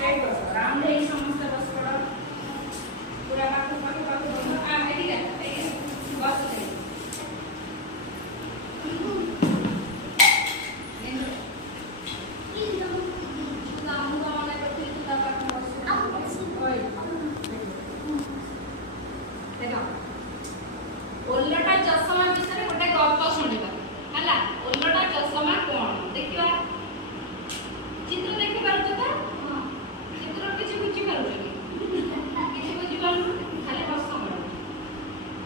straight बस round है समस्त बस पड़ा पूरा पाखु पाखु पाखु बस आ एठी का बस है ओल्लटा चषमा विषय गोटे गप शुणिबा हला ओल्लटा चषमा कोन देखिबा चित्र देखि पारुछ त चित्र किछि बुझि पारुछ किछि बुझि पारुछ खाली हस मार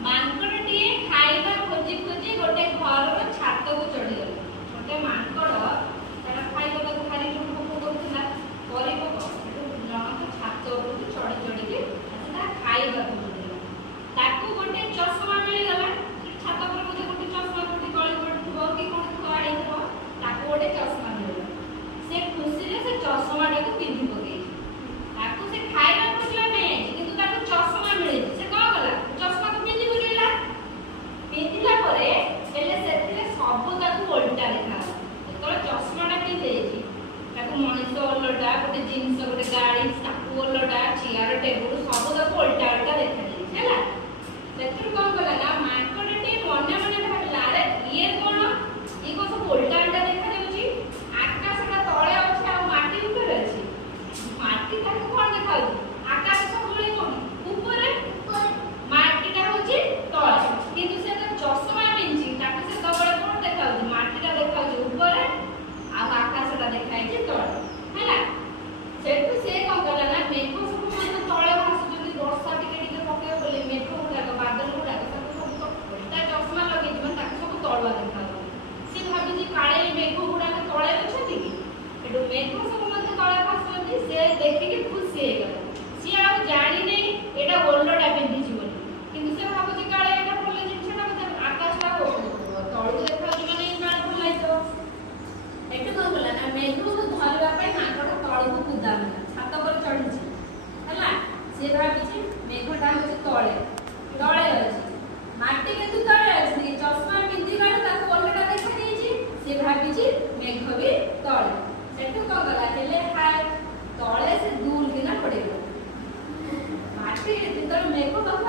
मांकड़टिए खाइबा खोजी खोजी गोटे घरर छात को चढ़ी गला गोटे मांकड़ तारा खाइबा को खाली भोक करथला परिबो जणक छात ऊपर चढ़ी चढ़ी के असला खाइबा को ताकू गोटे चषमा मिल गला छात पर गोटे गोटे चषमा गोटे गली पड़थबो कि कोन थुआड़ी थबो ताकू गोटे चषमा मिल गला से खुशी रे से चषमा टाको पिंधि पके ताकू से खाइबा खोजला नै किंतु ताकू चषमा मिले से का गला चषमा को पिंधि पकेला पिंधिला परे हेले सेथिरे सब ताकू उल्टा देखा तो चषमा टा पिंधि देछि ताकू मनुष्य ओलटा गोटे जिंस गोटे गाड़ी ताकू ओलटा चेयर टेबुल सब ताकू उल्टा उल्टा देखा हैला सेथुर कोन कला ना मांकड़टे मने मने भाबला रे ये कोन ई को सब उल्टा उल्टा देखा देउची आकाशटा तळे अछि आ माटी ऊपर अछि माटी ताको कोन देखाउ आकाश सब बळे कोन ऊपर माटीटा होची तळे किंतु से तो चषमा पिंची ताको से तळे कोन देखाउ माटीटा देखाउ ऊपर आ आकाशटा देखाइ छी तळे हैला सेतु से कोन कला ना मेघ सब मने तळे भासुचंदी वर्षा टिके टिके पके बोले मेघ गुडा बादल गुडा सब चषमा लगे जीवन ताको सब तळवा देखा से भाबी जी काळे मेघ गुडा तळे अछती कि एडो मेघ सब मते तळे भासुचंदी से देखि के खुशी हे गला सी आ जानि नै एटा ओल्लोटा पिंधि जीवन किंतु से भाबो जी काळे एटा बोले जिंसटा मते आकाशटा तळु देखा जीवन ई काळे बोलाई तो एटा कोन बोला ना मेघ को धरवा पय माकड़ तळु कुदा छात पर चढ़ी छी हला से भाबी जी मेघटा होची तळे तळे अछि माटी के तू तळे अछि चषमा पिंधि गला ताको ओल्लटा देखा देछि से भाबी जी मेघ भी तळे सेठु को गला हेले हाय तळे से दूर किना पड़ेगा माटी के तो मेघ पाखु